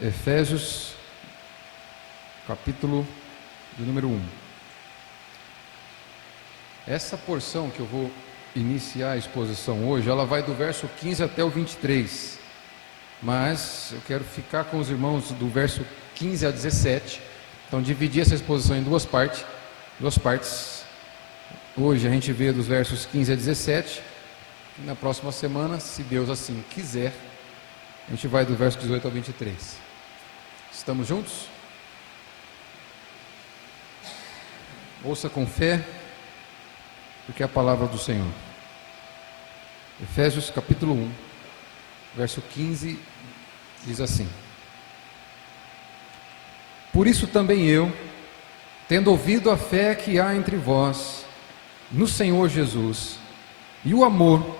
Efésios, capítulo de número 1. Essa porção que eu vou iniciar a exposição hoje, ela vai do verso 15 até o 23, mas eu quero ficar com os irmãos do verso 15 a 17, então dividir essa exposição em duas partes. Hoje a gente vê dos versos 15 a 17, e na próxima semana, se Deus assim quiser, a gente vai do verso 18 ao 23. Estamos juntos? Ouça com fé, porque é a palavra do Senhor. Efésios capítulo 1, verso 15, diz assim: Por isso também eu, tendo ouvido a fé que há entre vós, no Senhor Jesus, e o amor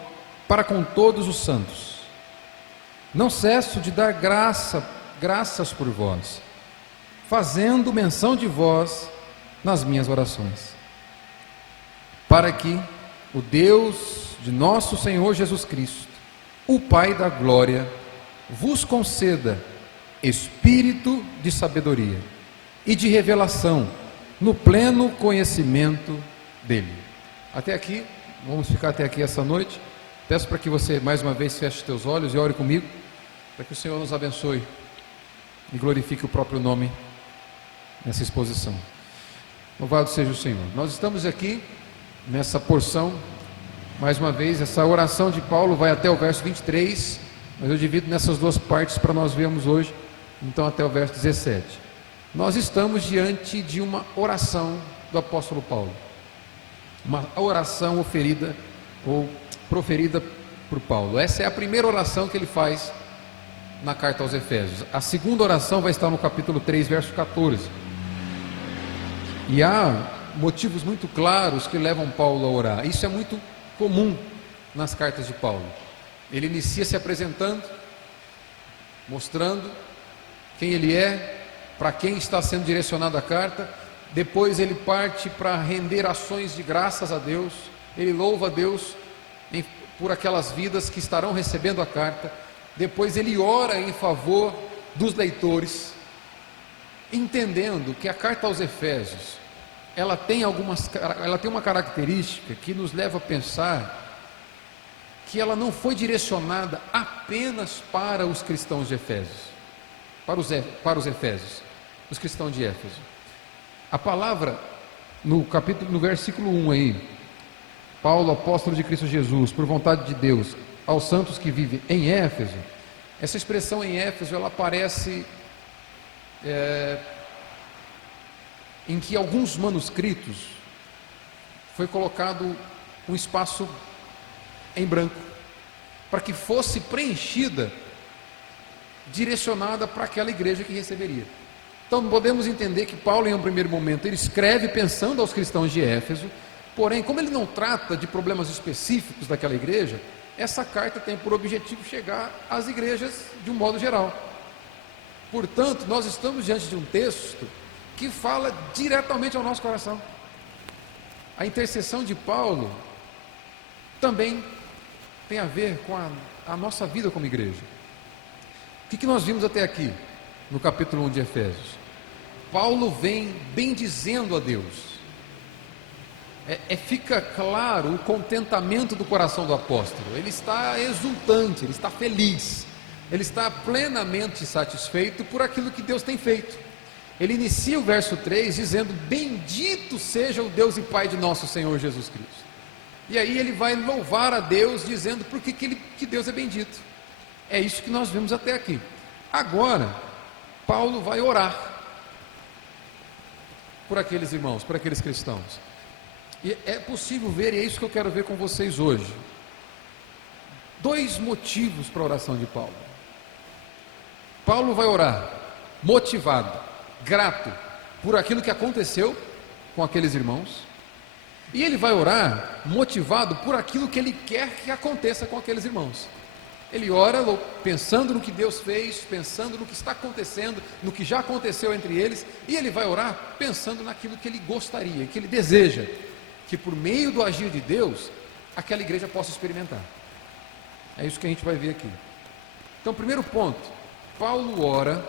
para com todos os santos, não cesso de dar graças por vós, fazendo menção de vós nas minhas orações, para que o Deus de nosso Senhor Jesus Cristo, o Pai da glória, vos conceda espírito de sabedoria e de revelação no pleno conhecimento dele. Até aqui, vamos ficar até aqui essa noite. Peço para que você mais uma vez feche os teus olhos e ore comigo, para que o Senhor nos abençoe e glorifique o próprio nome nessa exposição. Louvado seja o Senhor. Nós estamos aqui nessa porção, mais uma vez, essa oração de Paulo vai até o verso 23, mas eu divido nessas duas partes para nós vermos hoje, então até o verso 17. Nós estamos diante de uma oração do apóstolo Paulo, uma oração oferida ou proferida por Paulo. Essa é a primeira oração que ele faz na carta aos Efésios. A segunda oração vai estar no capítulo 3, verso 14. E há motivos muito claros que levam Paulo a orar. Isso é muito comum nas cartas de Paulo. Ele inicia se apresentando, mostrando quem ele é, para quem está sendo direcionada a carta. Depois ele parte para render ações de graças a Deus. Ele louva a Deus por aquelas vidas que estarão recebendo a carta. Depois ele ora em favor dos leitores, entendendo que a carta aos Efésios, ela tem uma característica que nos leva a pensar que ela não foi direcionada apenas para os cristãos de Efésios, para os Efésios, os cristãos de Éfeso. A palavra no versículo 1 aí, Paulo, apóstolo de Cristo Jesus, por vontade de Deus, aos santos que vivem em Éfeso. Essa expressão em Éfeso, ela aparece em que alguns manuscritos foi colocado um espaço em branco, para que fosse preenchida, direcionada para aquela igreja que receberia. Então podemos entender que Paulo, em um primeiro momento, ele escreve pensando aos cristãos de Éfeso, porém, como ele não trata de problemas específicos daquela igreja, essa carta tem por objetivo chegar às igrejas de um modo geral. Portanto, nós estamos diante de um texto que fala diretamente ao nosso coração. A intercessão de Paulo também tem a ver com a nossa vida como igreja. O que nós vimos até aqui, no capítulo 1 de Efésios? Paulo vem bendizendo a Deus. Fica claro o contentamento do coração do apóstolo. Ele está exultante, ele está feliz, ele está plenamente satisfeito por aquilo que Deus tem feito. Ele inicia o verso 3 dizendo: bendito seja o Deus e Pai de nosso Senhor Jesus Cristo. E aí ele vai louvar a Deus, dizendo por que Deus é bendito. É isso que nós vimos até aqui. Agora, Paulo vai orar por aqueles irmãos, por aqueles cristãos. E é possível ver, e é isso que eu quero ver com vocês hoje, dois motivos para a oração de Paulo. Paulo vai orar motivado, grato por aquilo que aconteceu com aqueles irmãos, e ele vai orar motivado por aquilo que ele quer que aconteça com aqueles irmãos. Ele ora pensando no que Deus fez, pensando no que está acontecendo, no que já aconteceu entre eles, e ele vai orar pensando naquilo que ele gostaria, que ele deseja, que por meio do agir de Deus, aquela igreja possa experimentar. É isso que a gente vai ver aqui. Então, primeiro ponto, Paulo ora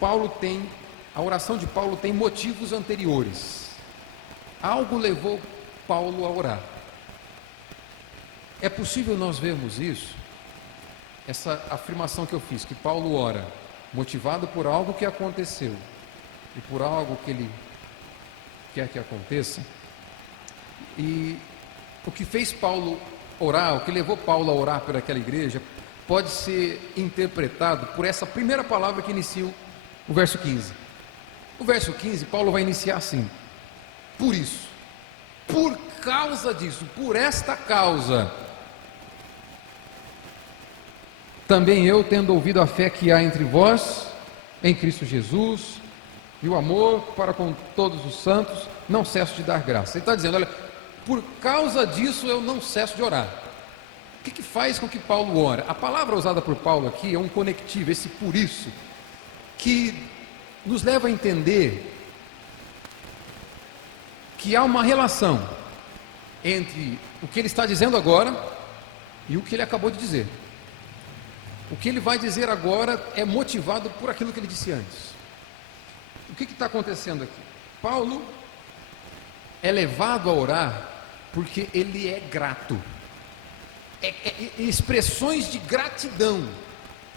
a oração de Paulo tem motivos anteriores. Algo levou Paulo a orar. É possível nós vermos isso, essa afirmação que eu fiz, que Paulo ora motivado por algo que aconteceu e por algo que ele quer que aconteça. E o que fez Paulo orar, o que levou Paulo a orar por aquela igreja, pode ser interpretado por essa primeira palavra que inicia o verso 15. O verso 15, Paulo vai iniciar assim: por isso, por causa disso, por esta causa, também eu, tendo ouvido a fé que há entre vós, em Cristo Jesus, e o amor para com todos os santos, não cesso de dar graça. Ele está dizendo, olha, por causa disso eu não cesso de orar. O que faz com que Paulo ore? A palavra usada por Paulo aqui é um conectivo, esse por isso, que nos leva a entender que há uma relação entre o que ele está dizendo agora e o que ele acabou de dizer. O que ele vai dizer agora é motivado por aquilo que ele disse antes. O que está acontecendo aqui? Paulo é levado a orar porque ele é grato. Expressões de gratidão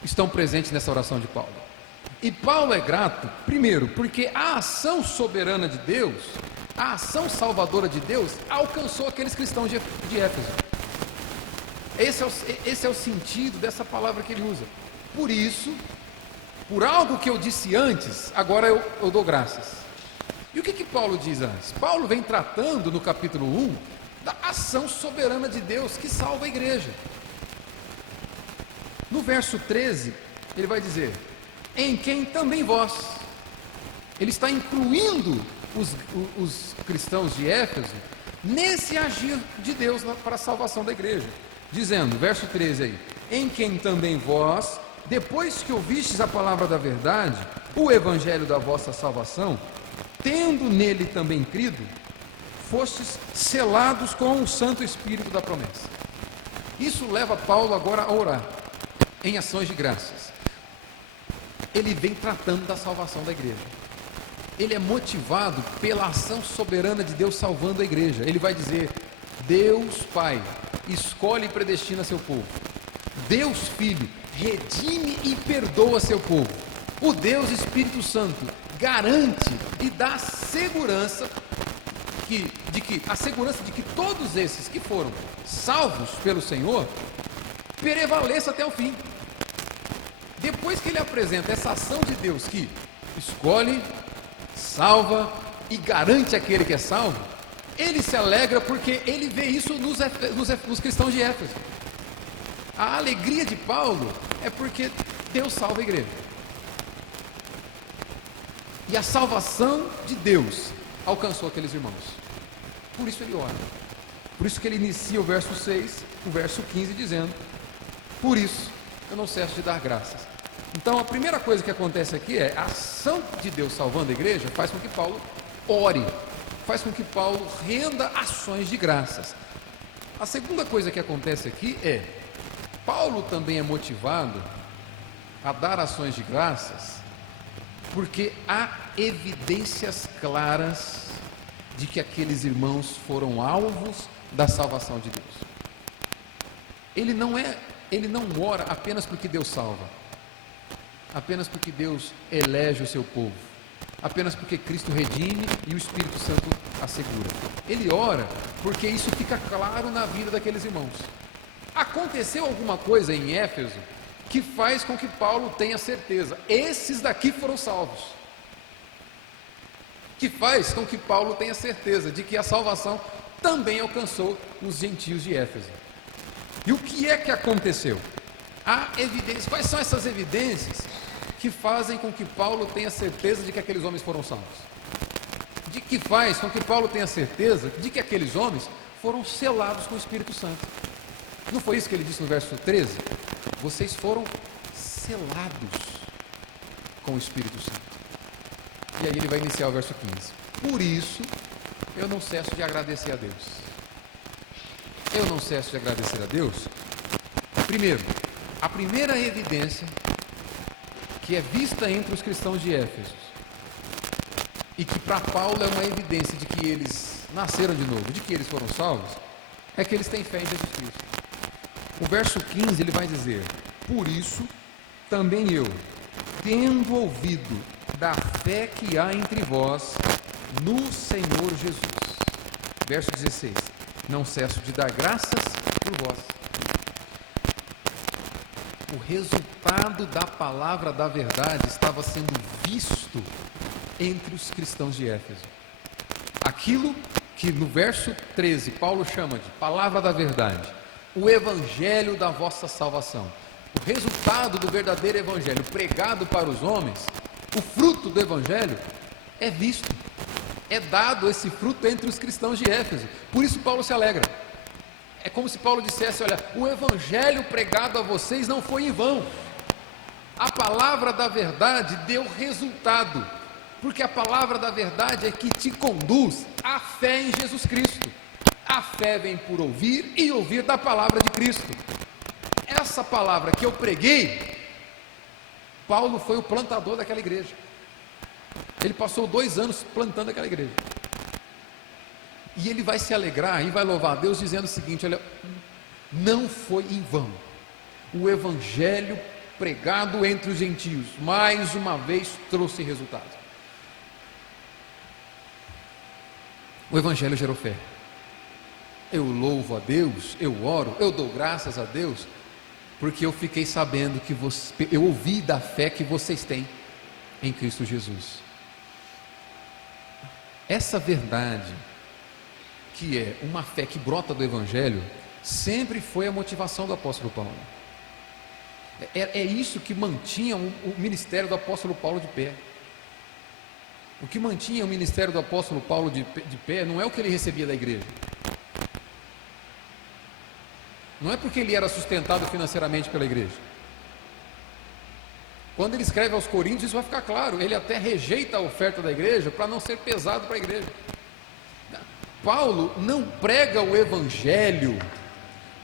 estão presentes nessa oração de Paulo. E Paulo é grato, primeiro, porque a ação soberana de Deus, a ação salvadora de Deus, alcançou aqueles cristãos de Éfeso. Esse é o sentido dessa palavra que ele usa. Por isso, por algo que eu disse antes, agora eu dou graças. E o que Paulo diz antes? Paulo vem tratando no capítulo 1 da ação soberana de Deus que salva a igreja. No verso 13, ele vai dizer: em quem também vós. Ele está incluindo os cristãos de Éfeso nesse agir de Deus para a salvação da igreja. Dizendo, verso 13 aí: em quem também vós, depois que ouvistes a palavra da verdade, o evangelho da vossa salvação, tendo nele também crido, fostes selados com o Santo Espírito da promessa. Isso leva Paulo agora a orar em ações de graças. Ele vem tratando da salvação da igreja. Ele é motivado pela ação soberana de Deus salvando a igreja. Ele vai dizer: Deus Pai escolhe e predestina seu povo. Deus Filho redime e perdoa seu povo. O Deus Espírito Santo garante e dá segurança de que todos esses que foram salvos pelo Senhor prevaleçam até o fim. Depois que ele apresenta essa ação de Deus que escolhe, salva e garante aquele que é salvo, ele se alegra porque ele vê isso nos cristãos de Éfeso. A alegria de Paulo é porque Deus salva a igreja. E a salvação de Deus alcançou aqueles irmãos. Por isso ele ora. Por isso que ele inicia o verso 6, o verso 15, dizendo: por isso eu não cesso de dar graças. Então a primeira coisa que acontece aqui é a ação de Deus salvando a igreja faz com que Paulo ore, faz com que Paulo renda ações de graças. A segunda coisa que acontece aqui é Paulo também é motivado a dar ações de graças porque há evidências claras de que aqueles irmãos foram alvos da salvação de Deus. Ele não ora apenas porque Deus salva, apenas porque Deus elege o seu povo, apenas porque Cristo redime e o Espírito Santo assegura. Ele ora porque isso fica claro na vida daqueles irmãos. Aconteceu alguma coisa em Éfeso que faz com que Paulo tenha certeza: esses daqui foram salvos. Que faz com que Paulo tenha certeza de que a salvação também alcançou os gentios de Éfeso. E o que é que aconteceu? Há evidências. Quais são essas evidências que fazem com que Paulo tenha certeza de que aqueles homens foram salvos? De que faz com que Paulo tenha certeza de que aqueles homens foram selados com o Espírito Santo? Não foi isso que ele disse no verso 13? Vocês foram selados com o Espírito Santo. E aí ele vai iniciar o verso 15. Por isso, eu não cesso de agradecer a Deus. Eu não cesso de agradecer a Deus. Primeiro, a primeira evidência que é vista entre os cristãos de Éfeso, e que para Paulo é uma evidência de que eles nasceram de novo, de que eles foram salvos, é que eles têm fé em Jesus Cristo. O verso 15 ele vai dizer: por isso também eu, tendo ouvido da fé que há entre vós no Senhor Jesus. Verso 16: não cesso de dar graças por vós. O resultado da palavra da verdade estava sendo visto entre os cristãos de Éfeso. Aquilo que no verso 13 Paulo chama de palavra da verdade, o evangelho da vossa salvação, o resultado do verdadeiro evangelho pregado para os homens, o fruto do evangelho é visto, é dado esse fruto entre os cristãos de Éfeso. Por isso Paulo se alegra. É como se Paulo dissesse: olha, o evangelho pregado a vocês não foi em vão, a palavra da verdade deu resultado, porque a palavra da verdade é que te conduz à fé em Jesus Cristo. A fé vem por ouvir e ouvir da palavra de Cristo. Essa palavra que eu preguei, Paulo foi o plantador daquela igreja. Ele passou 2 anos plantando aquela igreja. E ele vai se alegrar e vai louvar a Deus dizendo o seguinte: olha, não foi em vão o evangelho pregado entre os gentios, mais uma vez trouxe resultado. O evangelho gerou fé. Eu louvo a Deus, eu oro, eu dou graças a Deus, porque eu fiquei sabendo que eu ouvi da fé que vocês têm em Cristo Jesus. Essa verdade, que é uma fé que brota do evangelho, sempre foi a motivação do apóstolo Paulo. É isso que mantinha o ministério do apóstolo Paulo de pé. O que mantinha o ministério do apóstolo Paulo de pé não é o que ele recebia da igreja, não é porque ele era sustentado financeiramente pela igreja. Quando ele escreve aos Coríntios, isso vai ficar claro. Ele até rejeita a oferta da igreja para não ser pesado para a igreja. Paulo não prega o evangelho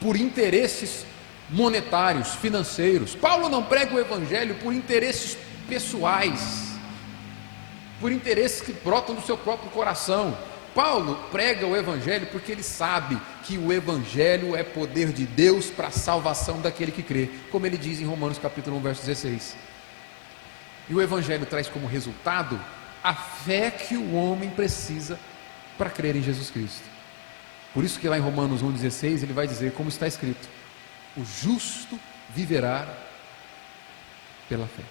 por interesses monetários, financeiros. Paulo não prega o evangelho por interesses pessoais, por interesses que brotam do seu próprio coração. Paulo prega o evangelho porque ele sabe que o evangelho é poder de Deus para a salvação daquele que crê, como ele diz em Romanos capítulo 1, verso 16. E o evangelho traz como resultado a fé que o homem precisa para crer em Jesus Cristo. Por isso que lá em Romanos 1,16 ele vai dizer, como está escrito: o justo viverá pela fé.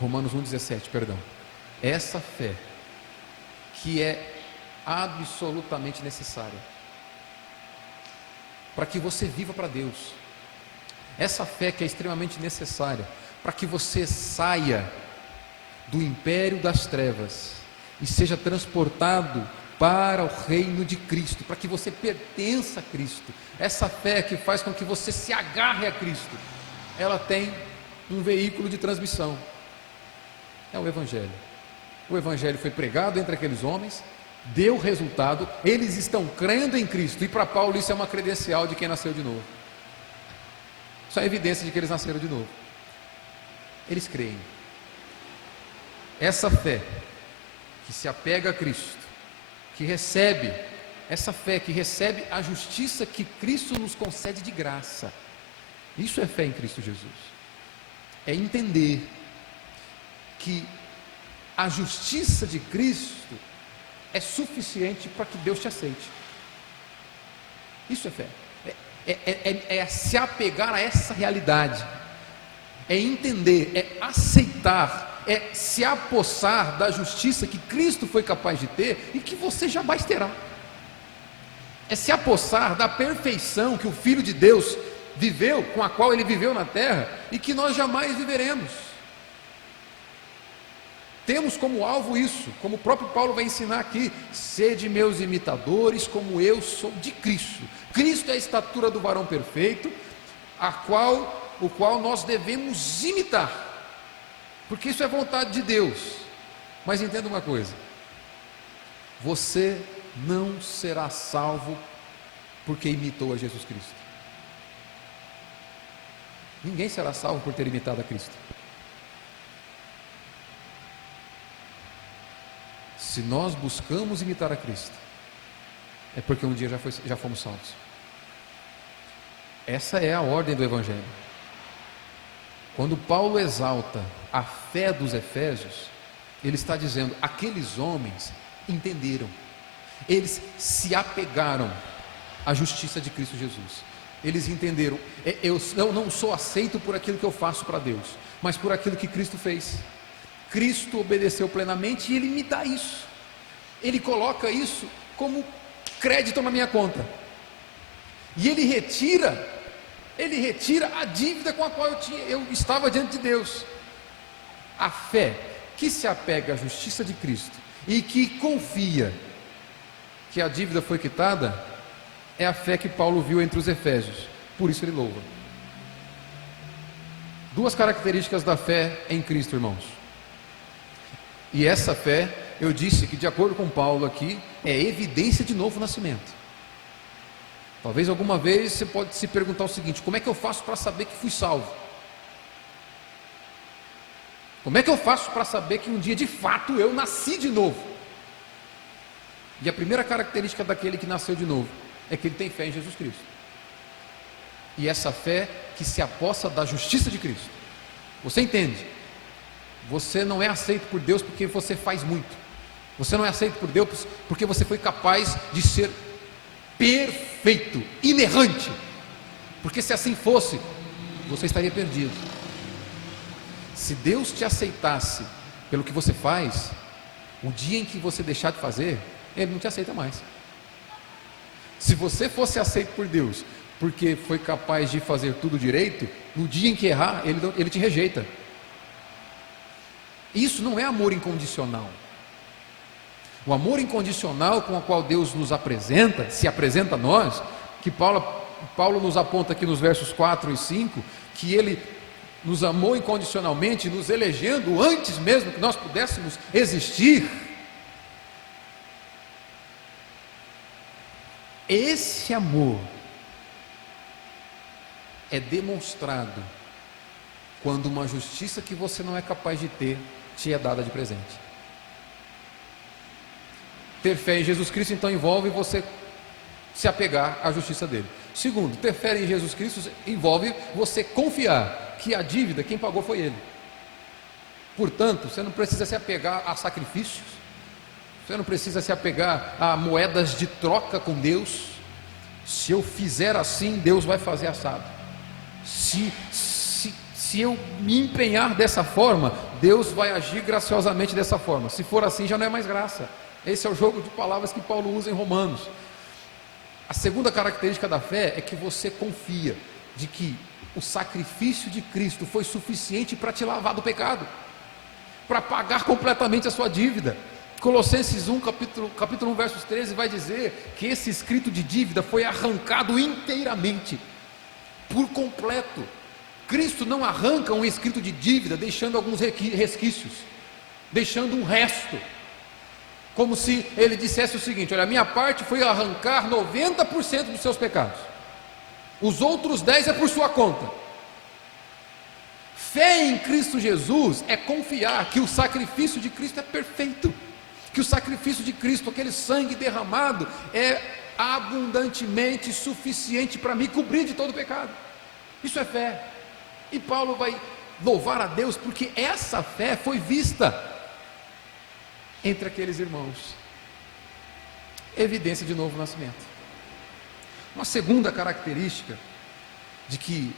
Romanos 1,17, perdão. Essa fé que é absolutamente necessária para que você viva para Deus. Essa fé que é extremamente necessária para que você saia do império das trevas e seja transportado para o reino de Cristo, para que você pertença a Cristo. Essa fé que faz com que você se agarre a Cristo, ela tem um veículo de transmissão, é o evangelho. O evangelho foi pregado entre aqueles homens, deu resultado, eles estão crendo em Cristo, e para Paulo isso é uma credencial de quem nasceu de novo. Isso é evidência de que eles nasceram de novo. Eles creem. Essa fé que se apega a Cristo, que recebe, essa fé que recebe a justiça que Cristo nos concede de graça, isso é fé em Cristo Jesus. É entender que a justiça de Cristo é suficiente para que Deus te aceite. Isso é fé. É se apegar a essa realidade, é entender, é aceitar, é se apossar da justiça que Cristo foi capaz de ter e que você jamais terá. É se apossar da perfeição que o Filho de Deus viveu, com a qual ele viveu na terra e que nós jamais viveremos. Temos como alvo isso, como o próprio Paulo vai ensinar aqui: sede meus imitadores, como eu sou de Cristo. Cristo é a estatura do varão perfeito, o qual nós devemos imitar, porque isso é vontade de Deus. Mas entenda uma coisa: você não será salvo porque imitou a Jesus Cristo. Ninguém será salvo por ter imitado a Cristo. Se nós buscamos imitar a Cristo, é porque um dia já fomos salvos. Essa é a ordem do Evangelho. Quando Paulo exalta a fé dos Efésios, ele está dizendo: aqueles homens entenderam, eles se apegaram à justiça de Cristo Jesus. Eles entenderam: eu não sou aceito por aquilo que eu faço para Deus, mas por aquilo que Cristo fez. Cristo obedeceu plenamente e Ele me dá isso. Ele coloca isso como crédito na minha conta. E Ele retira a dívida com a qual eu estava diante de Deus. A fé que se apega à justiça de Cristo e que confia que a dívida foi quitada, é a fé que Paulo viu entre os Efésios. Por isso ele louva. Duas características da fé em Cristo, irmãos. E essa fé, eu disse que de acordo com Paulo aqui, é evidência de novo nascimento. Talvez alguma vez você pode se perguntar o seguinte: como é que eu faço para saber que fui salvo? Como é que eu faço para saber que um dia de fato eu nasci de novo? E a primeira característica daquele que nasceu de novo é que ele tem fé em Jesus Cristo. E essa fé que se apossa da justiça de Cristo. Você entende? Você não é aceito por Deus porque você faz muito. Você não é aceito por Deus porque você foi capaz de ser perfeito, inerrante. Porque se assim fosse, você estaria perdido. Se Deus te aceitasse pelo que você faz, o dia em que você deixar de fazer, Ele não te aceita mais. Se você fosse aceito por Deus porque foi capaz de fazer tudo direito, no dia em que errar, Ele te rejeita. Isso não é amor incondicional. O amor incondicional com o qual Deus nos apresenta, se apresenta a nós, que Paulo nos aponta aqui nos versos 4 e 5, que Ele nos amou incondicionalmente, nos elegendo antes mesmo que nós pudéssemos existir. Esse amor é demonstrado quando uma justiça que você não é capaz de ter te é dada de presente. Ter fé em Jesus Cristo então envolve você se apegar à justiça dele. Segundo, ter fé em Jesus Cristo envolve você confiar que a dívida, quem pagou foi Ele. Portanto, você não precisa se apegar a sacrifícios, você não precisa se apegar a moedas de troca com Deus. Se eu fizer assim, Deus vai fazer assado. Se eu me empenhar dessa forma, Deus vai agir graciosamente dessa forma. Se for assim, já não é mais graça. Esse é o jogo de palavras que Paulo usa em Romanos. A segunda característica da fé é que você confia de que o sacrifício de Cristo foi suficiente para te lavar do pecado, para pagar completamente a sua dívida. Colossenses 1, capítulo 1, versos 13 vai dizer que esse escrito de dívida foi arrancado inteiramente, por completo. Cristo não arranca um escrito de dívida deixando alguns resquícios, deixando um resto, como se Ele dissesse o seguinte: olha, a minha parte foi arrancar 90% dos seus pecados, os outros 10% é por sua conta. Fé em Cristo Jesus é confiar que o sacrifício de Cristo é perfeito, que o sacrifício de Cristo, aquele sangue derramado, é abundantemente suficiente para me cobrir de todo o pecado. Isso é fé. E Paulo vai louvar a Deus porque essa fé foi vista entre aqueles irmãos. Evidência de novo nascimento. Uma segunda característica de que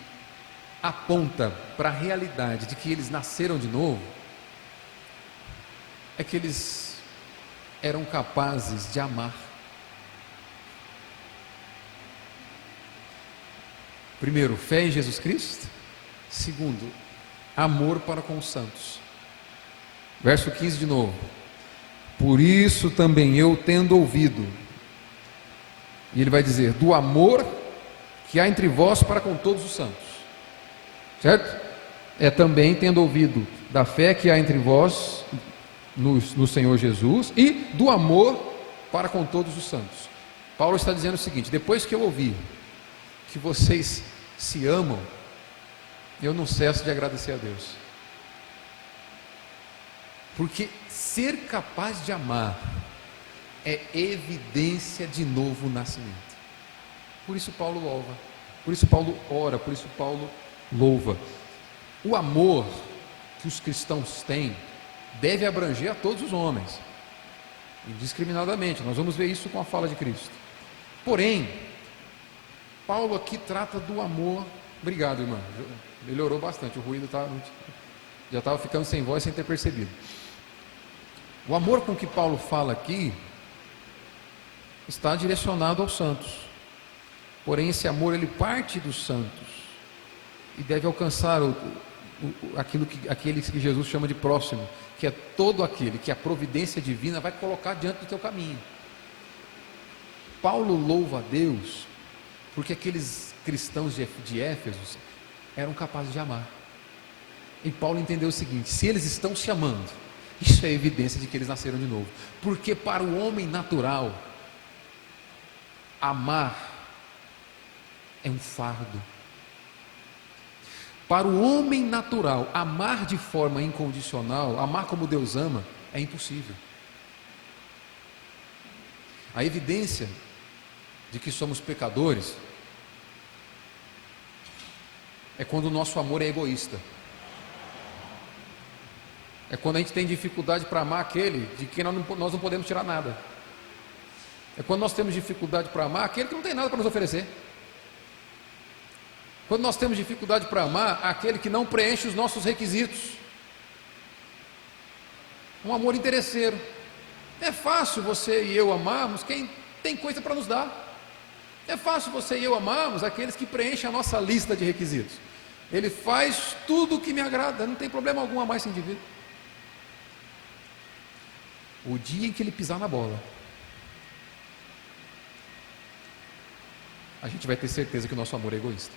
aponta para a realidade de que eles nasceram de novo é que eles eram capazes de amar. Primeiro, fé em Jesus Cristo. Segundo, amor para com os santos. Verso 15 de novo: por isso também eu, tendo ouvido, e ele vai dizer, do amor que há entre vós para com todos os santos, certo? É também tendo ouvido da fé que há entre vós no Senhor Jesus e do amor para com todos os santos. Paulo está dizendo o seguinte: depois que eu ouvi que vocês se amam, eu não cesso de agradecer a Deus, porque ser capaz de amar é evidência de novo nascimento. Por isso Paulo louva, por isso Paulo ora, por isso Paulo louva. O amor que os cristãos têm deve abranger a todos os homens, indiscriminadamente. Nós vamos ver isso com a fala de Cristo. Porém, Paulo aqui trata do amor. Obrigado, irmã, melhorou bastante, o ruído já estava ficando sem voz sem ter percebido. O amor com que Paulo fala aqui está direcionado aos santos, porém esse amor ele parte dos santos e deve alcançar aqueles que Jesus chama de próximo, que é todo aquele que a providência divina vai colocar diante do teu caminho. Paulo louva a Deus porque aqueles cristãos de Éfeso eram capazes de amar, e Paulo entendeu o seguinte: se eles estão se amando, isso é evidência de que eles nasceram de novo, porque para o homem natural, amar é um fardo. Para o homem natural, amar de forma incondicional, amar como Deus ama, é impossível. A evidência de que somos pecadores é quando o nosso amor é egoísta. É quando a gente tem dificuldade para amar aquele de quem nós não podemos tirar nada. É quando nós temos dificuldade para amar aquele que não tem nada para nos oferecer. Quando nós temos dificuldade para amar aquele que não preenche os nossos requisitos. Um amor interesseiro. É fácil você e eu amarmos quem tem coisa para nos dar. É fácil você e eu amarmos aqueles que preenchem a nossa lista de requisitos. Ele faz tudo o que me agrada, não tem problema algum amar esse indivíduo. O dia em que ele pisar na bola, a gente vai ter certeza que o nosso amor é egoísta.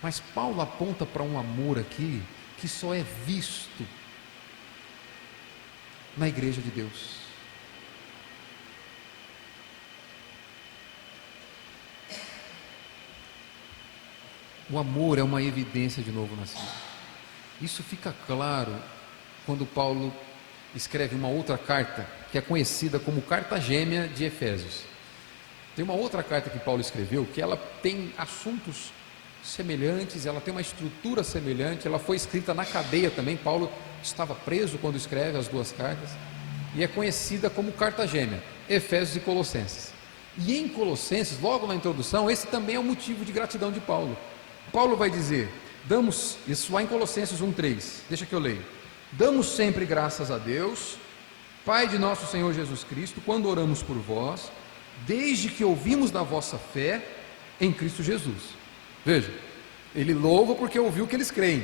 Mas Paulo aponta para um amor aqui que só é visto na igreja de Deus. O amor é uma evidência de novo nascimento. Isso fica claro quando Paulo escreve uma outra carta, que é conhecida como carta gêmea de Efésios. Tem uma outra carta que Paulo escreveu, que ela tem assuntos semelhantes, ela tem uma estrutura semelhante, ela foi escrita na cadeia também. Paulo estava preso quando escreve as duas cartas, e é conhecida como carta gêmea, Efésios e Colossenses. E em Colossenses, logo na introdução, esse também é o motivo de gratidão de Paulo. Paulo vai dizer, isso lá em Colossenses 1:3, deixa que eu leio: damos sempre graças a Deus, Pai de nosso Senhor Jesus Cristo, quando oramos por vós, desde que ouvimos da vossa fé em Cristo Jesus. Veja, ele louva porque ouviu que eles creem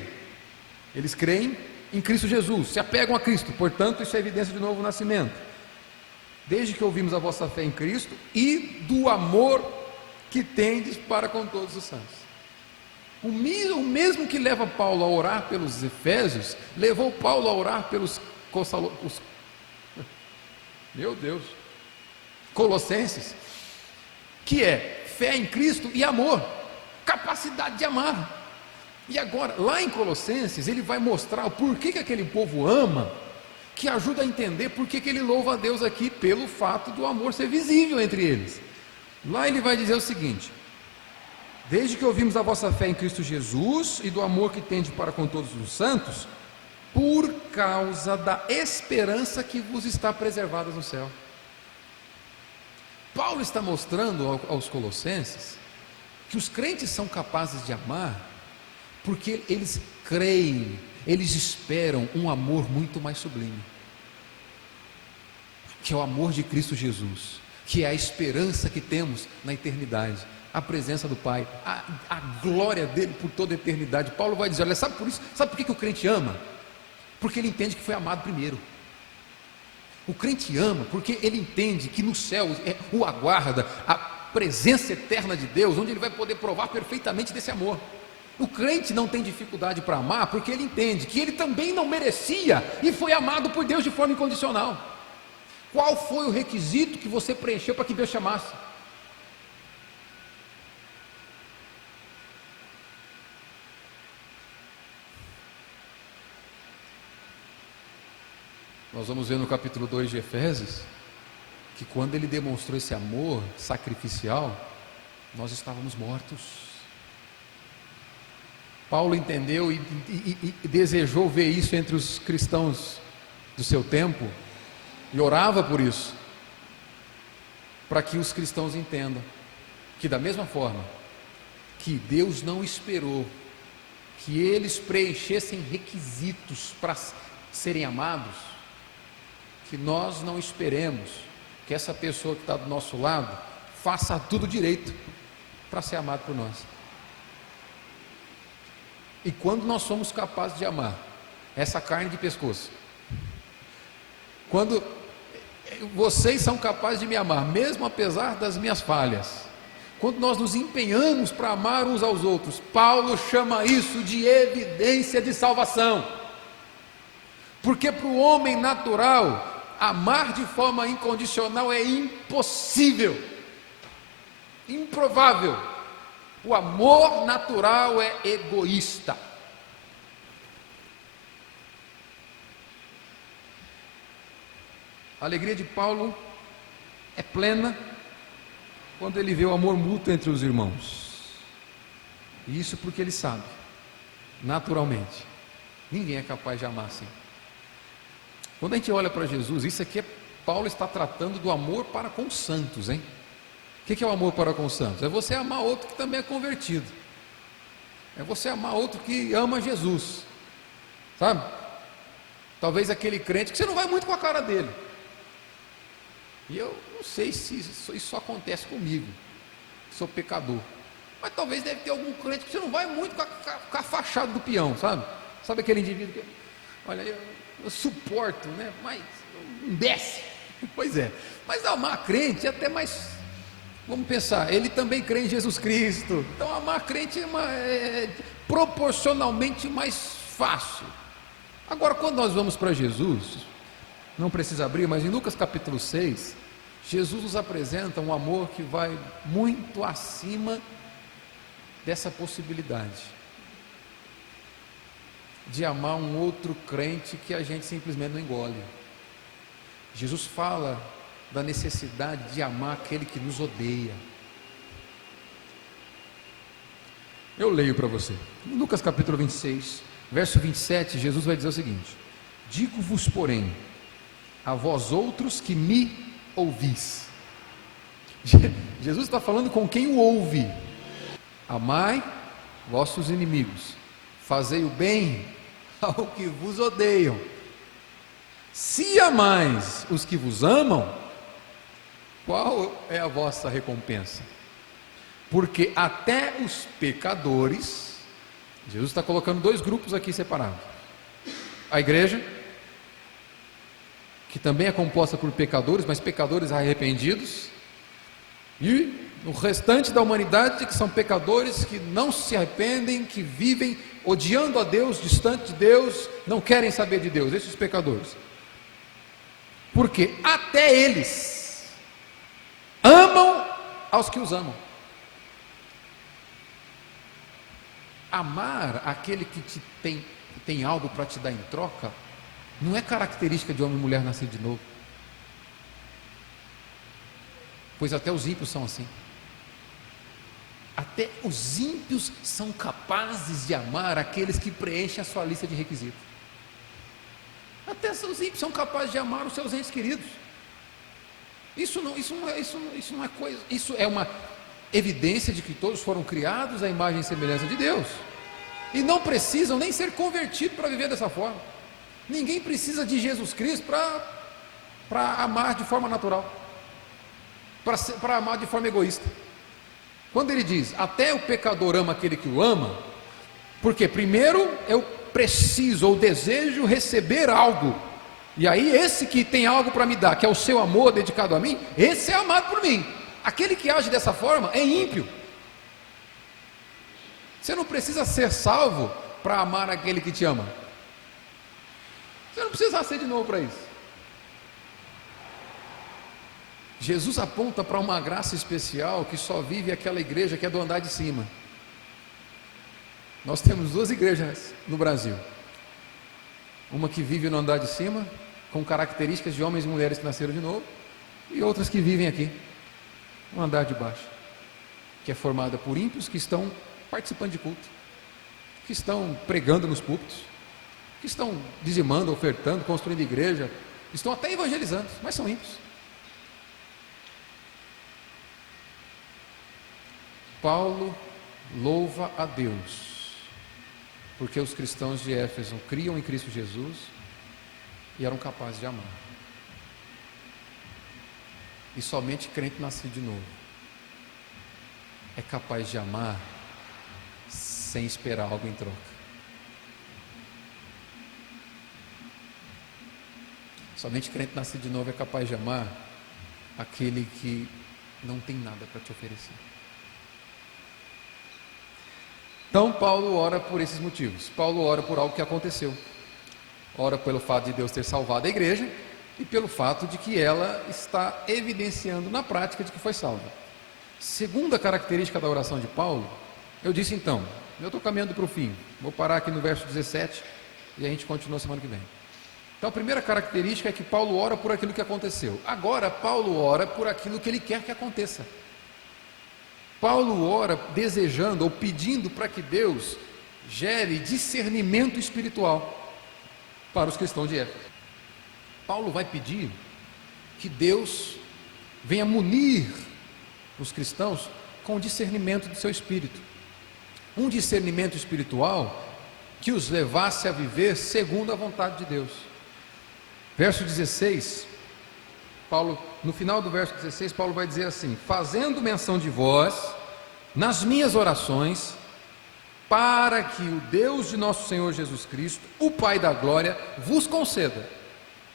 em Cristo Jesus, se apegam a Cristo, portanto isso é evidência de novo nascimento. Desde que ouvimos a vossa fé em Cristo e do amor que tendes para com todos os santos. O mesmo que leva Paulo a orar pelos Efésios, levou Paulo a orar pelos Colossenses, que é fé em Cristo e amor, capacidade de amar. E agora, lá em Colossenses, ele vai mostrar o porquê que aquele povo ama, que ajuda a entender porquê que ele louva a Deus aqui, pelo fato do amor ser visível entre eles. Lá ele vai dizer o seguinte: desde que ouvimos a vossa fé em Cristo Jesus e do amor que tendes para com todos os santos, por causa da esperança que vos está preservada no céu. Paulo está mostrando aos Colossenses que os crentes são capazes de amar porque eles creem, eles esperam um amor muito mais sublime, que é o amor de Cristo Jesus, que é a esperança que temos na eternidade, a presença do Pai, a glória dele por toda a eternidade. Paulo vai dizer, olha, sabe por que o crente ama? Porque ele entende que foi amado primeiro. O crente ama porque ele entende que no céu o aguarda a presença eterna de Deus, onde ele vai poder provar perfeitamente desse amor. O crente não tem dificuldade para amar porque ele entende que ele também não merecia e foi amado por Deus de forma incondicional. Qual foi o requisito que você preencheu para que Deus chamasse? Nós vamos ver no capítulo 2 de Efésios, que quando ele demonstrou esse amor sacrificial, nós estávamos mortos. Paulo entendeu e desejou ver isso entre os cristãos do seu tempo, e orava por isso, para que os cristãos entendam que, da mesma forma que Deus não esperou que eles preenchessem requisitos para serem amados, que nós não esperemos que essa pessoa que está do nosso lado faça tudo direito para ser amado por nós. E quando nós somos capazes de amar essa carne de pescoço, quando vocês são capazes de me amar, mesmo apesar das minhas falhas, quando nós nos empenhamos para amar uns aos outros, Paulo chama isso de evidência de salvação, porque para o homem natural, amar de forma incondicional é impossível, improvável. O amor natural é egoísta. A alegria de Paulo é plena quando ele vê o amor mútuo entre os irmãos. E isso porque ele sabe, naturalmente, ninguém é capaz de amar assim. Quando a gente olha para Jesus, isso aqui Paulo está tratando do amor para com os santos, hein? O que é o amor para com os santos? É você amar outro que também é convertido. É você amar outro que ama Jesus, sabe? Talvez aquele crente que você não vai muito com a cara dele. E eu não sei se isso acontece comigo, sou pecador. Mas talvez deve ter algum crente que você não vai muito com a fachada do peão, sabe? Sabe aquele indivíduo que, olha, eu suporto, né? Mas não desce. Pois é. Mas amar crente é até mais... Vamos pensar, ele também crê em Jesus Cristo. Então amar crente é proporcionalmente mais fácil. Agora, quando nós vamos para Jesus, não precisa abrir, mas em Lucas capítulo 6, Jesus nos apresenta um amor que vai muito acima dessa possibilidade de amar um outro crente que a gente simplesmente não engole. Jesus fala da necessidade de amar aquele que nos odeia. Eu leio para você, em Lucas capítulo 26, verso 27, Jesus vai dizer o seguinte: digo-vos, porém, a vós outros que me ouvis. Jesus está falando com quem o ouve. Amai vossos inimigos, fazei o bem ao que vos odeiam. Se amais os que vos amam, qual é a vossa recompensa? Porque até os pecadores, Jesus está colocando dois grupos aqui separados: a igreja, que também é composta por pecadores, mas pecadores arrependidos, e o restante da humanidade, que são pecadores que não se arrependem, que vivem odiando a Deus, distante de Deus, não querem saber de Deus, esses pecadores. Porque até eles amam aos que os amam. Amar aquele que tem algo para te dar em troca, não é característica de homem e mulher nascido de novo, pois até os ímpios são assim. Até os ímpios são capazes de amar aqueles que preenchem a sua lista de requisitos. Até os ímpios são capazes de amar os seus entes queridos. Isso não é coisa, isso é uma evidência de que todos foram criados à imagem e semelhança de Deus, e não precisam nem ser convertidos para viver dessa forma. Ninguém precisa de Jesus Cristo para amar de forma natural, para amar de forma egoísta. Quando ele diz, até o pecador ama aquele que o ama, porque primeiro eu preciso ou desejo receber algo, e aí esse que tem algo para me dar, que é o seu amor dedicado a mim, esse é amado por mim. Aquele que age dessa forma é ímpio. Você não precisa ser salvo para amar aquele que te ama. Você não precisa nascer de novo para isso. Jesus aponta para uma graça especial que só vive aquela igreja que é do andar de cima. Nós temos duas igrejas no Brasil. Uma que vive no andar de cima com características de homens e mulheres que nasceram de novo, e outras que vivem aqui, no andar de baixo, que é formada por ímpios que estão participando de culto, que estão pregando nos púlpitos, que estão dizimando, ofertando, construindo igreja, estão até evangelizando, mas são ímpios. Paulo louva a Deus, porque os cristãos de Éfeso criam em Cristo Jesus e eram capazes de amar. E somente crente nascido de novo é capaz de amar sem esperar algo em troca. Somente crente nascido de novo é capaz de amar aquele que não tem nada para te oferecer. Então Paulo ora por esses motivos. Paulo ora por algo que aconteceu. Ora pelo fato de Deus ter salvado a igreja e pelo fato de que ela está evidenciando na prática de que foi salva. Segunda característica da oração de Paulo, eu disse então, eu estou caminhando para o fim, vou parar aqui no verso 17 e a gente continua semana que vem. Então a primeira característica é que Paulo ora por aquilo que aconteceu. Agora Paulo ora por aquilo que ele quer que aconteça. Paulo ora desejando ou pedindo para que Deus gere discernimento espiritual para os cristãos de Éfeso. Paulo vai pedir que Deus venha munir os cristãos com o discernimento do seu espírito. Um discernimento espiritual que os levasse a viver segundo a vontade de Deus. Verso 16, Paulo, no final do verso 16, Paulo vai dizer assim: fazendo menção de vós nas minhas orações, para que o Deus de nosso Senhor Jesus Cristo, o Pai da glória, vos conceda.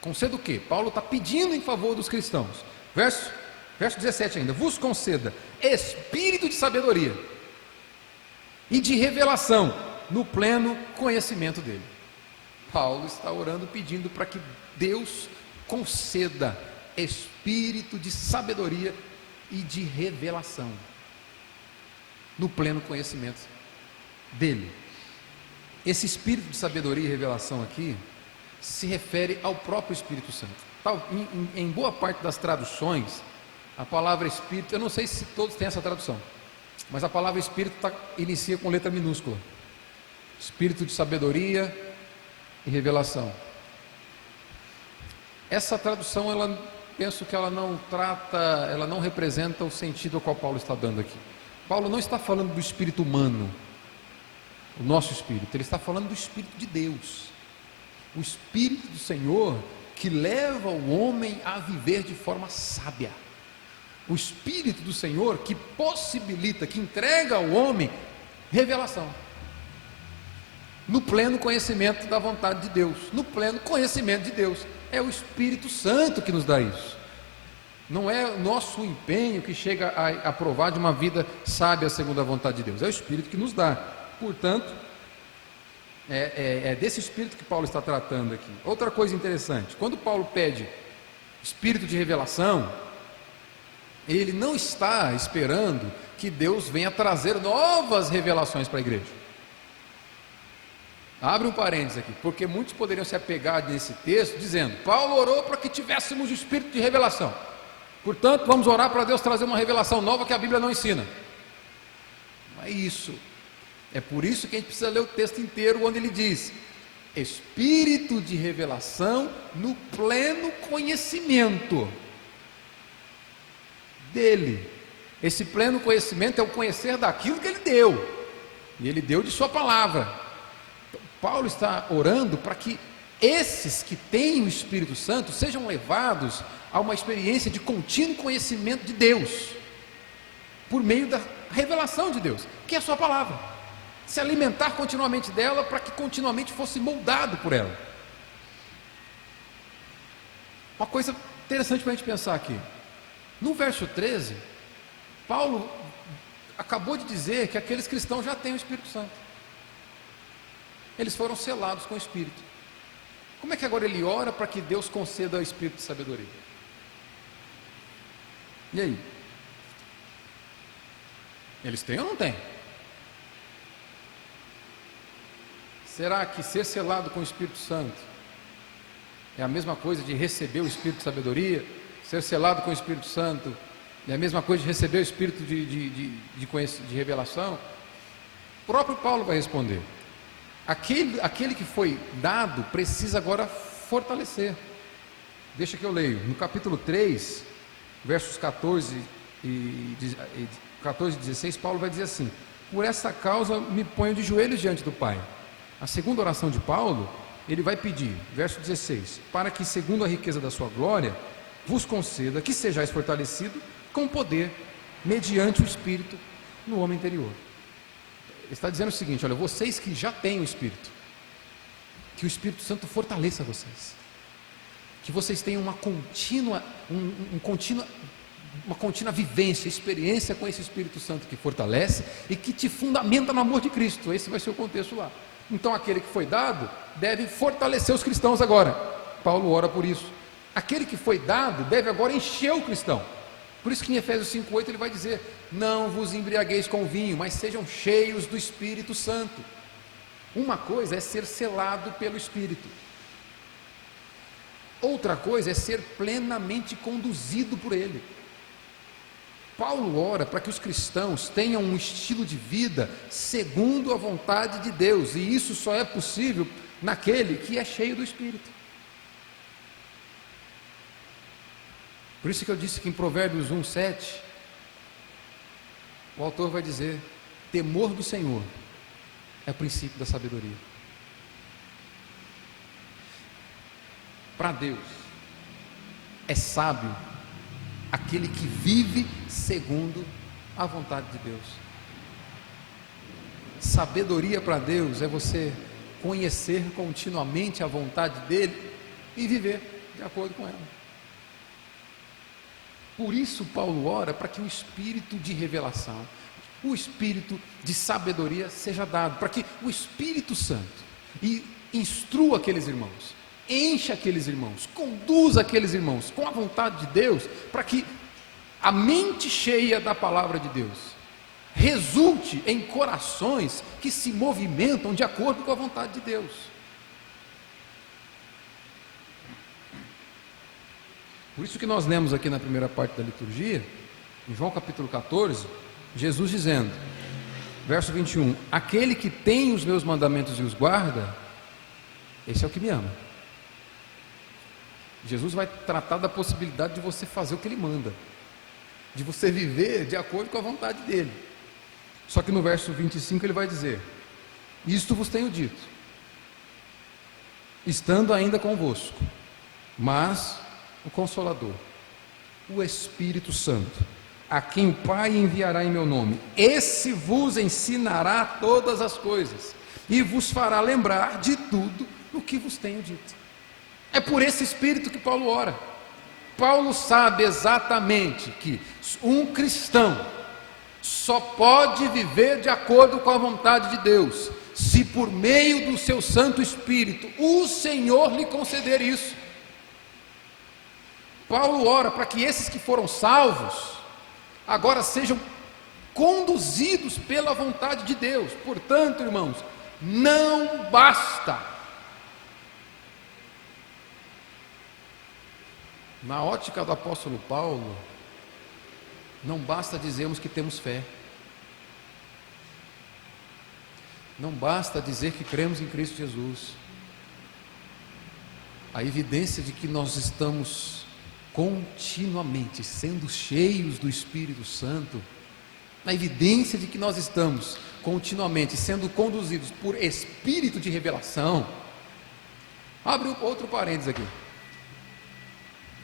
Conceda o quê? Paulo está pedindo em favor dos cristãos. Verso 17 ainda: vos conceda espírito de sabedoria e de revelação no pleno conhecimento dele. Paulo está orando pedindo para que Deus conceda espírito de sabedoria e de revelação no pleno conhecimento dele. Esse espírito de sabedoria e revelação aqui se refere ao próprio Espírito Santo. Em boa parte das traduções, a palavra espírito, eu não sei se todos têm essa tradução, mas a palavra espírito inicia com letra minúscula. Espírito de sabedoria e revelação. Essa tradução, penso que ela não representa o sentido ao qual Paulo está dando aqui. Paulo não está falando do espírito humano, o nosso espírito, ele está falando do Espírito de Deus, o Espírito do Senhor que leva o homem a viver de forma sábia, o Espírito do Senhor que possibilita, que entrega ao homem revelação, no pleno conhecimento da vontade de Deus. No pleno conhecimento de Deus, é o Espírito Santo que nos dá isso. Não é o nosso empenho que chega a provar de uma vida sábia segundo a vontade de Deus, é o Espírito que nos dá. Portanto, é desse Espírito que Paulo está tratando aqui. Outra coisa interessante, quando Paulo pede Espírito de revelação, ele não está esperando que Deus venha trazer novas revelações para a igreja. Abre um parênteses aqui, porque muitos poderiam se apegar nesse texto dizendo: Paulo orou para que tivéssemos o Espírito de revelação, portanto vamos orar para Deus trazer uma revelação nova que a Bíblia não ensina. Não é isso. É por isso que a gente precisa ler o texto inteiro, onde ele diz: Espírito de revelação no pleno conhecimento dele. Esse pleno conhecimento é o conhecer daquilo que ele deu, e ele deu de sua palavra. Paulo está orando para que esses que têm o Espírito Santo sejam levados a uma experiência de contínuo conhecimento de Deus, por meio da revelação de Deus, que é a sua palavra, se alimentar continuamente dela, para que continuamente fosse moldado por ela. Uma coisa interessante para a gente pensar aqui, no verso 13, Paulo acabou de dizer que aqueles cristãos já têm o Espírito Santo, eles foram selados com o Espírito. Como é que agora ele ora para que Deus conceda o Espírito de sabedoria? E aí? Eles têm ou não têm? Será que ser selado com o Espírito Santo é a mesma coisa de receber o Espírito de sabedoria, ser selado com o Espírito Santo, é a mesma coisa de receber o Espírito de revelação. O próprio Paulo vai responder. Aquele que foi dado precisa agora fortalecer. Deixa que eu leio. No capítulo 3, versos 14 e 16, Paulo vai dizer assim: por essa causa me ponho de joelhos diante do Pai. A segunda oração de Paulo, ele vai pedir, verso 16: para que segundo a riqueza da sua glória, vos conceda que sejais fortalecido com poder, mediante o Espírito no homem interior. Ele está dizendo o seguinte: olha, vocês que já têm o Espírito, que o Espírito Santo fortaleça vocês, que vocês tenham uma contínua vivência, experiência com esse Espírito Santo que fortalece e que te fundamenta no amor de Cristo. Esse vai ser o contexto lá. Então aquele que foi dado deve fortalecer os cristãos agora. Paulo ora por isso. Aquele que foi dado deve agora encher o cristão. Por isso que em Efésios 5,8 ele vai dizer: não vos embriagueis com vinho, mas sejam cheios do Espírito Santo. Uma coisa é ser selado pelo Espírito, outra coisa é ser plenamente conduzido por ele. Paulo ora para que os cristãos tenham um estilo de vida segundo a vontade de Deus, e isso só é possível naquele que é cheio do Espírito. Por isso que eu disse que em Provérbios 1,7 o autor vai dizer: temor do Senhor é o princípio da sabedoria. Para Deus é sábio aquele que vive segundo a vontade de Deus. Sabedoria para Deus é você conhecer continuamente a vontade dele e viver de acordo com ela. Por isso Paulo ora para que o espírito de revelação, o espírito de sabedoria seja dado, para que o Espírito Santo instrua aqueles irmãos, encha aqueles irmãos, conduza aqueles irmãos com a vontade de Deus, para que a mente cheia da palavra de Deus resulte em corações que se movimentam de acordo com a vontade de Deus. Por isso que nós lemos aqui na primeira parte da liturgia, em João capítulo 14, Jesus dizendo, verso 21, aquele que tem os meus mandamentos e os guarda, esse é o que me ama. Jesus vai tratar da possibilidade de você fazer o que ele manda, de você viver de acordo com a vontade dele. Só que no verso 25 ele vai dizer: isto vos tenho dito, estando ainda convosco, mas o Consolador, o Espírito Santo, a quem o Pai enviará em meu nome, esse vos ensinará todas as coisas e vos fará lembrar de tudo o que vos tenho dito. É por esse Espírito que Paulo ora. Paulo sabe exatamente que um cristão só pode viver de acordo com a vontade de Deus se por meio do seu Santo Espírito o Senhor lhe conceder isso. Paulo ora para que esses que foram salvos agora sejam conduzidos pela vontade de Deus. Portanto, irmãos, não basta, na ótica do apóstolo Paulo, não basta dizermos que temos fé, não basta dizer que cremos em Cristo Jesus. A evidência de que nós estamos continuamente sendo cheios do Espírito Santo, a evidência de que nós estamos continuamente sendo conduzidos por Espírito de revelação. Abre outro parênteses aqui.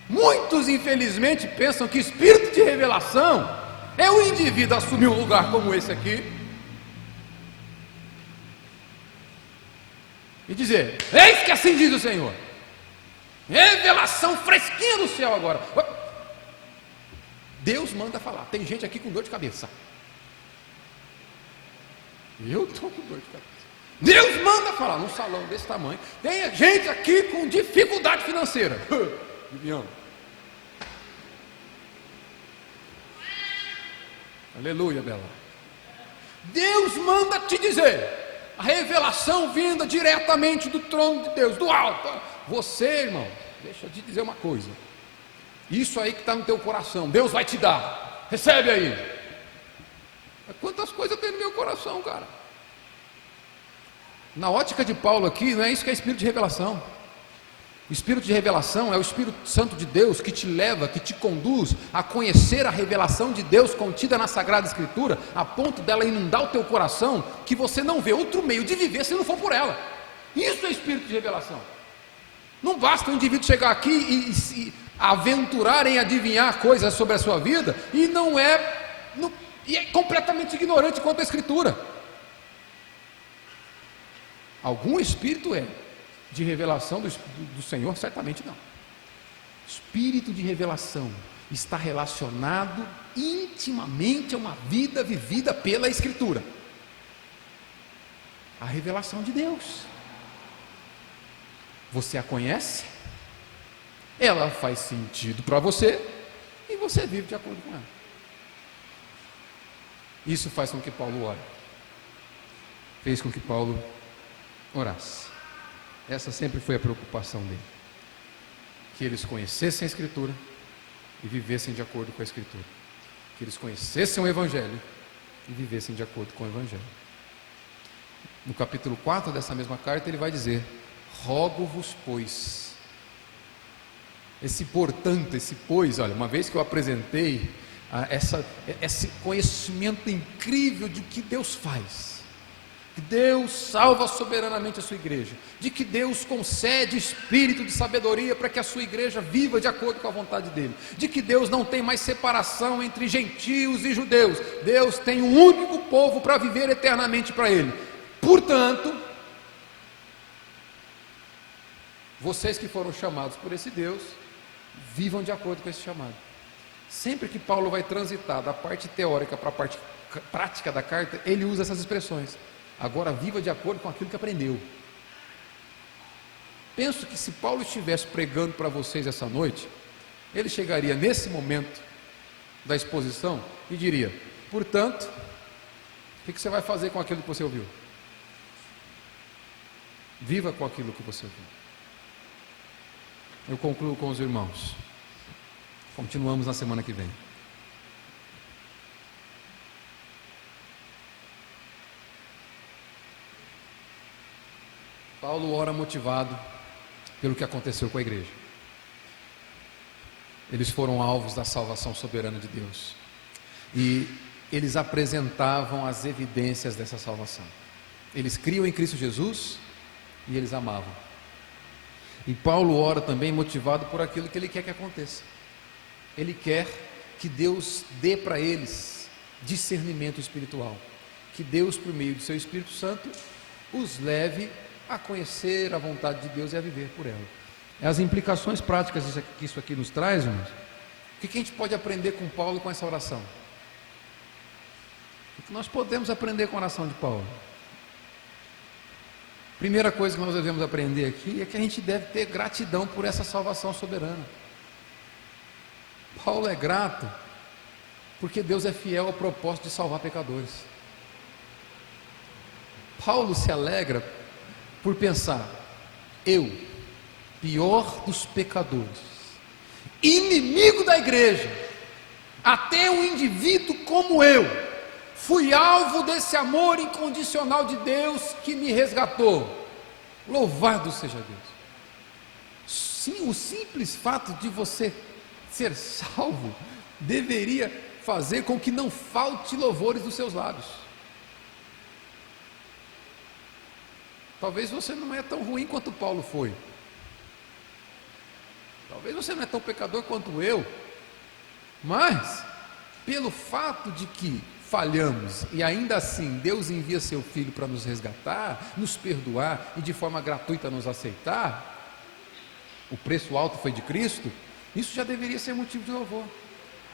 Muitos infelizmente pensam que Espírito de revelação é o indivíduo assumir um lugar como esse aqui e dizer: eis que assim diz o Senhor. Revelação fresquinha do céu agora. Deus manda falar. Tem gente aqui com dor de cabeça. Eu estou com dor de cabeça. Deus manda falar num salão desse tamanho. Tem gente aqui com dificuldade financeira. Viviane. Aleluia, Bela. Deus manda te dizer. A revelação vinda diretamente do trono de Deus, do alto. Você, irmão, deixa eu te dizer uma coisa, isso aí que está no teu coração, Deus vai te dar, recebe aí. Quantas coisas tem no meu coração, cara? Na ótica de Paulo aqui, não é isso que é espírito de revelação. O espírito de revelação é o Espírito Santo de Deus que te leva, que te conduz a conhecer a revelação de Deus contida na Sagrada Escritura, a ponto dela inundar o teu coração, que você não vê outro meio de viver se não for por ela. Isso é espírito de revelação. Não basta um indivíduo chegar aqui e se aventurar em adivinhar coisas sobre a sua vida e e é completamente ignorante quanto à Escritura. Algum espírito de revelação do Senhor, certamente não. Espírito de revelação está relacionado intimamente a uma vida vivida pela Escritura, a revelação de Deus. Você a conhece, ela faz sentido para você e você vive de acordo com ela. Isso faz com que Paulo ore, fez com que Paulo orasse. Essa sempre foi a preocupação dele, que eles conhecessem a Escritura e vivessem de acordo com a Escritura, que eles conhecessem o Evangelho e vivessem de acordo com o Evangelho. No capítulo 4 dessa mesma carta ele vai dizer: rogo-vos, pois. Esse portanto, esse pois, olha, uma vez que eu apresentei esse conhecimento incrível de que Deus faz, que Deus salva soberanamente a sua igreja, de que Deus concede espírito de sabedoria para que a sua igreja viva de acordo com a vontade dele, de que Deus não tem mais separação entre gentios e judeus, Deus tem um único povo para viver eternamente para ele. Portanto, vocês que foram chamados por esse Deus, vivam de acordo com esse chamado. Sempre que Paulo vai transitar da parte teórica para a parte prática da carta, ele usa essas expressões. Agora viva de acordo com aquilo que aprendeu. Penso que se Paulo estivesse pregando para vocês essa noite, ele chegaria nesse momento da exposição e diria: portanto, o que você vai fazer com aquilo que você ouviu? Viva com aquilo que você ouviu. Eu concluo com os irmãos. Continuamos na semana que vem. Paulo ora motivado pelo que aconteceu com a igreja. Eles foram alvos da salvação soberana de Deus e eles apresentavam as evidências dessa salvação. Eles criam em Cristo Jesus e eles amavam. E Paulo ora também motivado por aquilo que ele quer que aconteça. Ele quer que Deus dê para eles discernimento espiritual, que Deus, por meio do seu Espírito Santo, os leve a conhecer a vontade de Deus e a viver por ela. As implicações práticas que isso aqui nos traz, irmãos. O que a gente pode aprender com Paulo com essa oração? O que nós podemos aprender com a oração de Paulo? Primeira coisa que nós devemos aprender aqui é que a gente deve ter gratidão por essa salvação soberana. Paulo é grato porque Deus é fiel ao propósito de salvar pecadores. Paulo se alegra por pensar: eu, pior dos pecadores, inimigo da igreja, até um indivíduo como eu, fui alvo desse amor incondicional de Deus que me resgatou. Louvado seja Deus. Sim, o simples fato de você ser salvo deveria fazer com que não falte louvores dos seus lábios. Talvez você não é tão ruim quanto Paulo foi. Talvez você não é tão pecador quanto eu. Mas, pelo fato de que falhamos e ainda assim Deus envia seu Filho para nos resgatar, nos perdoar e de forma gratuita nos aceitar, o preço alto foi de Cristo, isso já deveria ser motivo de louvor.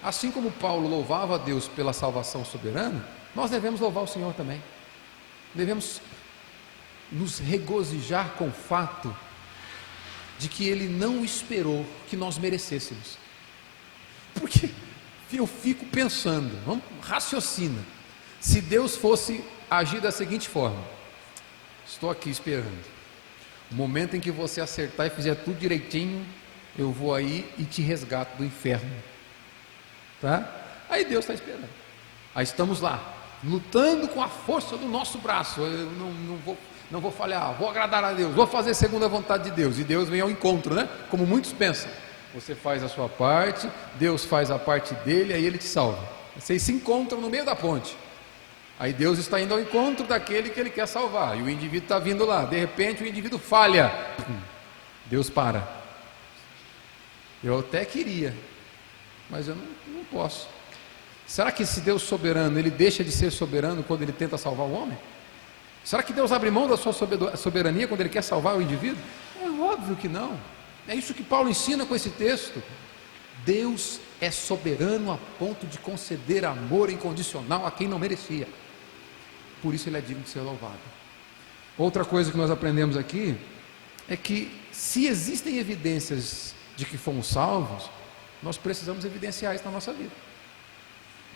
Assim como Paulo louvava a Deus pela salvação soberana, nós devemos louvar o Senhor também. Devemos nos regozijar com o fato de que Ele não esperou que nós merecêssemos. Porque eu fico pensando, vamos, raciocina, se Deus fosse agir da seguinte forma: estou aqui esperando o momento em que você acertar e fizer tudo direitinho, eu vou aí e te resgato do inferno, tá? Aí Deus está esperando. Aí estamos lá, lutando com a força do nosso braço. Eu não vou falhar, vou agradar a Deus, vou fazer segundo a vontade de Deus. E Deus vem ao encontro, né? Como muitos pensam. Você faz a sua parte, Deus faz a parte dele, aí ele te salva. Vocês se encontram no meio da ponte. Aí Deus está indo ao encontro daquele que ele quer salvar. E o indivíduo está vindo lá. De repente o indivíduo falha. Deus para. Eu até queria, mas eu não posso. Será que esse Deus soberano, ele deixa de ser soberano quando ele tenta salvar o homem? Será que Deus abre mão da sua soberania quando ele quer salvar o indivíduo? É óbvio que não. É isso que Paulo ensina com esse texto. Deus é soberano a ponto de conceder amor incondicional a quem não merecia. Por isso ele é digno de ser louvado. Outra coisa que nós aprendemos aqui é que se existem evidências de que fomos salvos, nós precisamos evidenciar isso na nossa vida.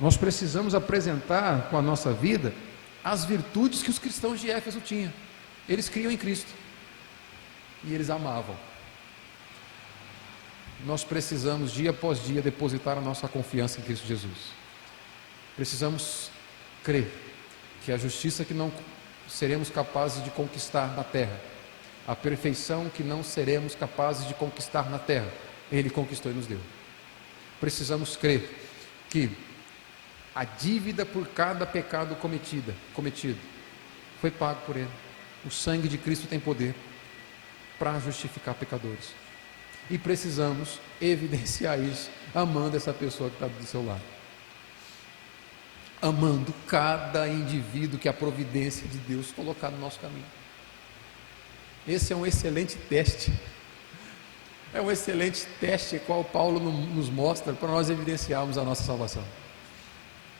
Nós precisamos apresentar com a nossa vida as virtudes que os cristãos de Éfeso tinham. Eles criam em Cristo e eles amavam. Nós precisamos dia após dia depositar a nossa confiança em Cristo Jesus. Precisamos crer que a justiça que não seremos capazes de conquistar na terra, a perfeição que não seremos capazes de conquistar na terra, Ele conquistou e nos deu. Precisamos crer que a dívida por cada pecado cometido foi pago por Ele. O sangue de Cristo tem poder para justificar pecadores. E precisamos evidenciar isso amando essa pessoa que está do seu lado, amando cada indivíduo que a providência de Deus colocar no nosso caminho. Esse é um excelente teste. É um excelente teste qual Paulo nos mostra para nós evidenciarmos a nossa salvação.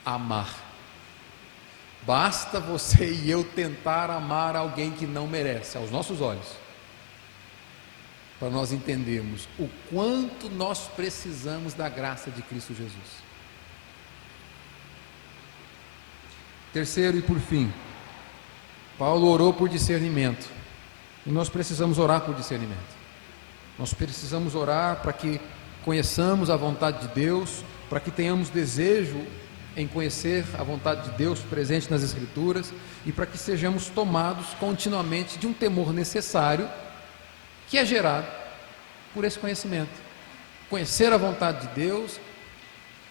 Amar. Basta você e eu tentar amar alguém que não merece, aos nossos olhos, para nós entendermos o quanto nós precisamos da graça de Cristo Jesus. Terceiro e por fim, Paulo orou por discernimento, e nós precisamos orar por discernimento. Nós precisamos orar para que conheçamos a vontade de Deus, para que tenhamos desejo em conhecer a vontade de Deus presente nas Escrituras, e para que sejamos tomados continuamente de um temor necessário, que é gerado por esse conhecimento. Conhecer a vontade de Deus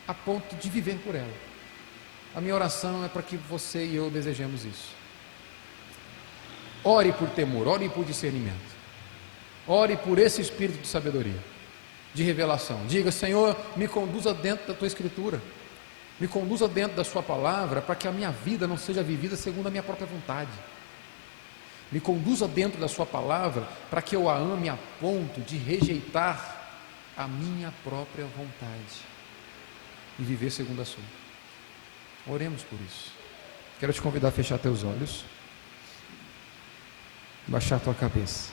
a ponto de viver por ela. A minha oração é para que você e eu desejemos isso. Ore por temor, ore por discernimento. Ore por esse espírito de sabedoria, de revelação. Diga: Senhor, me conduza dentro da Tua Escritura, me conduza dentro da Sua Palavra, para que a minha vida não seja vivida segundo a minha própria vontade. Me conduza dentro da Sua Palavra, para que eu a ame a ponto de rejeitar a minha própria vontade e viver segundo a Sua. Oremos por isso. Quero te convidar a fechar teus olhos, baixar tua cabeça.